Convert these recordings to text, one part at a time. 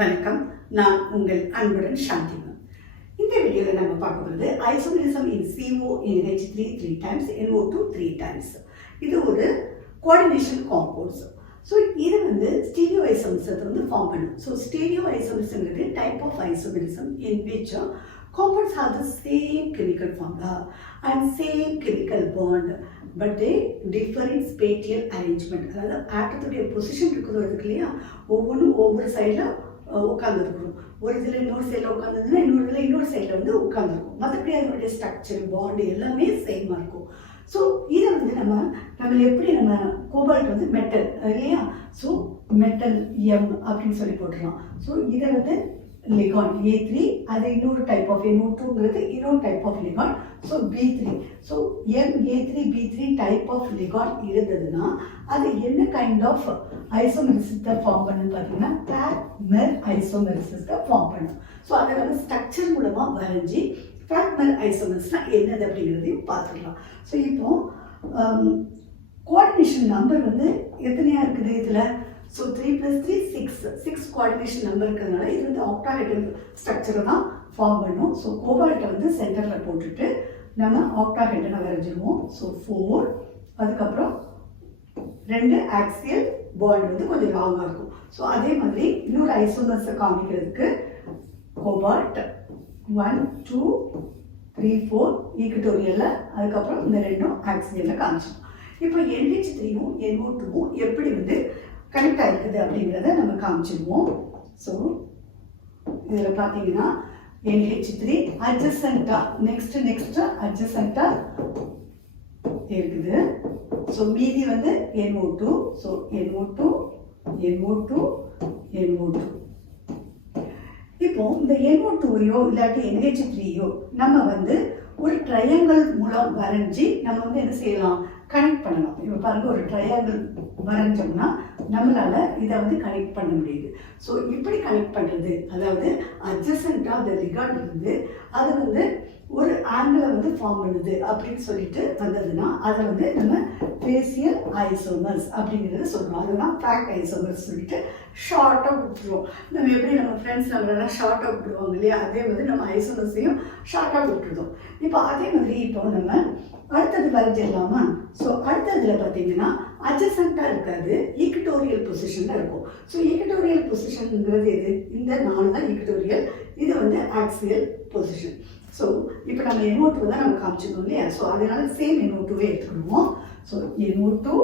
வணக்கம். நான் உங்கள் அன்புடன் சாந்திமா. இந்த வீடியோவில் நம்ம பார்க்க போகிறது isomerism in CO in H3 3 times, NO2 3 times. இது ஒரு கோஆர்டினேஷன் காம்பவுண்ட்ஸ். ஸோ இது ஸ்டீரியோ ஐசோமெரிசத்தை ஃபார்ம் பண்ணும். ஸோ ஸ்டீரியோ ஐசோமெரிசம்ங்கிறது type of isomerism in which compounds have the same chemical formula and same chemical bond, but they differ in spatial arrangement. அதாவது ஆட்டத்துடைய position இருக்கிறது இல்லையா, ஒவ்வொன்றும் ஒவ்வொரு சைடில் உட்காந்துருக்கணும். ஒரு இதில் இன்னொரு சைடில் உட்காந்துருந்ததுன்னா இன்னொரு இதில் இன்னொரு சைடில் உட்காந்துருக்கும். மற்றபடி அதனுடைய ஸ்ட்ரக்சர் பாண்டு எல்லாமே சேமாக இருக்கும். ஸோ இதை நம்ம எப்படி கோபால்ட் மெட்டல் இல்லையா, ஸோ மெட்டல் எம் அப்படின்னு சொல்லி போட்டுடலாம். ஸோ இதை லிகான் A3, அது இன்னொரு டைப் ஆஃப் NO2ங்கிறது இன்னொரு type of ligand. So B3, so MA3 B3 type of ligand இருந்ததுன்னா அது என்ன கைண்ட் ஆஃப் ஐசோமெரிசத்தை ஃபார்ம் பண்ணுன்னு பார்த்தீங்கன்னா பேக்மெர் ஐசோமெரிசத்தை ஃபார்ம் பண்ணும். ஸோ அதை ஸ்ட்ரக்சர் மூலமாக வரைஞ்சி பேக்மெர் ஐசோமெரிஸ்னா என்னது அப்படிங்கிறதையும் பார்த்துக்கலாம். ஸோ இப்போ கோஆர்டினேஷன் நம்பர் எத்தனையா இருக்குது இதில்? ஸோ 3 + 3 6 கோஆர்டினேஷன் நம்பர் இருக்கிறதுனால இது ஆக்டாஹெட்ரல் ஸ்ட்ரக்சரை தான் ஃபார்ம் பண்ணும். ஸோ கோபால்ட்டை சென்டரில் போட்டுட்டு நம்ம ஆக்டாஹெட்ரனை வரைஞ்சிருவோம். ஸோ 4, அதுக்கப்புறம் 2 ஆக்சியல் பாண்ட் கொஞ்சம் லாங்காக இருக்கும். ஸோ அதே மாதிரி இன்னொரு ஐசோமர்ஸை காமிக்கிறதுக்கு கோபால்ட் 1 2 3 4 ஈக்குட்டோரியலில், அதுக்கப்புறம் இந்த ரெண்டும் ஆக்சியலில் காமிச்சோம். இப்போ NH3யும் NO2வும் எப்படி கனெக்ட் ஆகிருக்குது அப்படிங்கிறத நம்ம காமிச்சிடுவோம். ஸோ இதில் பார்த்தீங்கன்னா NH3 அட்ஜசென்ட்டாக நெக்ஸ்ட் அட்ஜசென்ட்டாக இருக்குது. ஸோ மீதி NO2. So NO2 NO2 NO2. இப்போ இந்த NO2யோ இல்லாட்டி NH3யோ நம்ம ஒரு ட்ரையாங்கிள் மூலம் வரைஞ்சி நம்ம என்ன செய்யலாம், கனெக்ட் பண்ணலாம். இப்போ பாருங்க, ஒரு ட்ரையாங்கிள் வரைஞ்சோம்னா நம்மளால இதை கனெக்ட் பண்ண முடியுது. ஸோ இப்படி கனெக்ட் பண்ணுறது, அதாவது அட்ஜசென்ட்டாக அந்த லிகாண்ட் இருந்து அது ஒரு ஆங்கிளை ஃபார்ம் பண்ணுது அப்படின்னு சொல்லிட்டு வந்ததுன்னா அதை நம்ம ஃபேசியல் ஐசோமர்ஸ் அப்படிங்கிறத சொல்லுவோம். அதுதான் ஃபேக் ஐசோமர்ஸ் சொல்லிட்டு ஷார்ட்டாக விட்டுருவோம். நம்ம எப்படி நம்ம ஃப்ரெண்ட்ஸ் நம்மளெல்லாம் ஷார்ட்டாக விட்டுருவாங்க இல்லையா, அதே நம்ம ஐசோமர்ஸையும் ஷார்ட்டாக விட்டுருதோம். இப்போ அதே மாதிரி இப்போ நம்ம அடுத்தது வரைஞ்சிடலாமா? ஸோ அடுத்ததில் பார்த்தீங்கன்னா அட்ஜசென்ட்டாக இருக்காது, ஈக்குட்டோரியல் பொசிஷனில் இருக்கும். ஸோ ஈக்குட்டோரியல் பொசிஷனுங்கிறது எது? இந்த 4 தான் ஈக்குட்டோரியல், இது ஆக்சியல் பொசிஷன். ஸோ இப்போ நம்ம NO2 தான் நம்ம காமிச்சிருந்தோம் இல்லையா, ஸோ அதனால சேம் NO2வே எடுத்துக்கிடுவோம். ஸோ NO2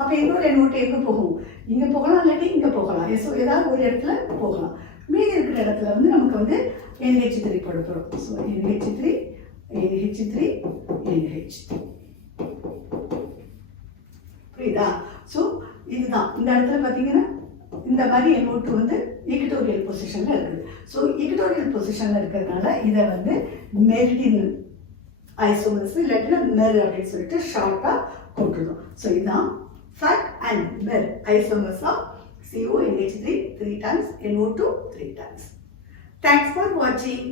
அப்போ இன்னொரு NO2 எங்கே போகும்? இங்கே போகலாம், இல்லாட்டி இங்கே போகலாம். ஸோ ஏதாவது ஒரு இடத்துல போகலாம். மீதி இருக்கிற இடத்துல நமக்கு NH3 போட போகிறோம். ஸோ NH3 புரியுதா? ஸோ இதுதான் இந்த இடத்துல பார்த்தீங்கன்னா இந்த மாதிரி NO2 ஈக்குட்டோரியல் பொசிஷனில் இருக்குது. ஸோ ஈக்குட்டோரியல் பொசிஷனில் இருக்கிறதுனால இதை மெரிடியன் ஐசோமர்ஸ் இல்லாட்டினா மெர் அப்படின்னு சொல்லிட்டு ஷார்ட்டாக போட்டுருந்தோம். ஸோ இதுதான் fac and mer isomers of CO NH3 3 times, NO2 3 times. Thanks for watching.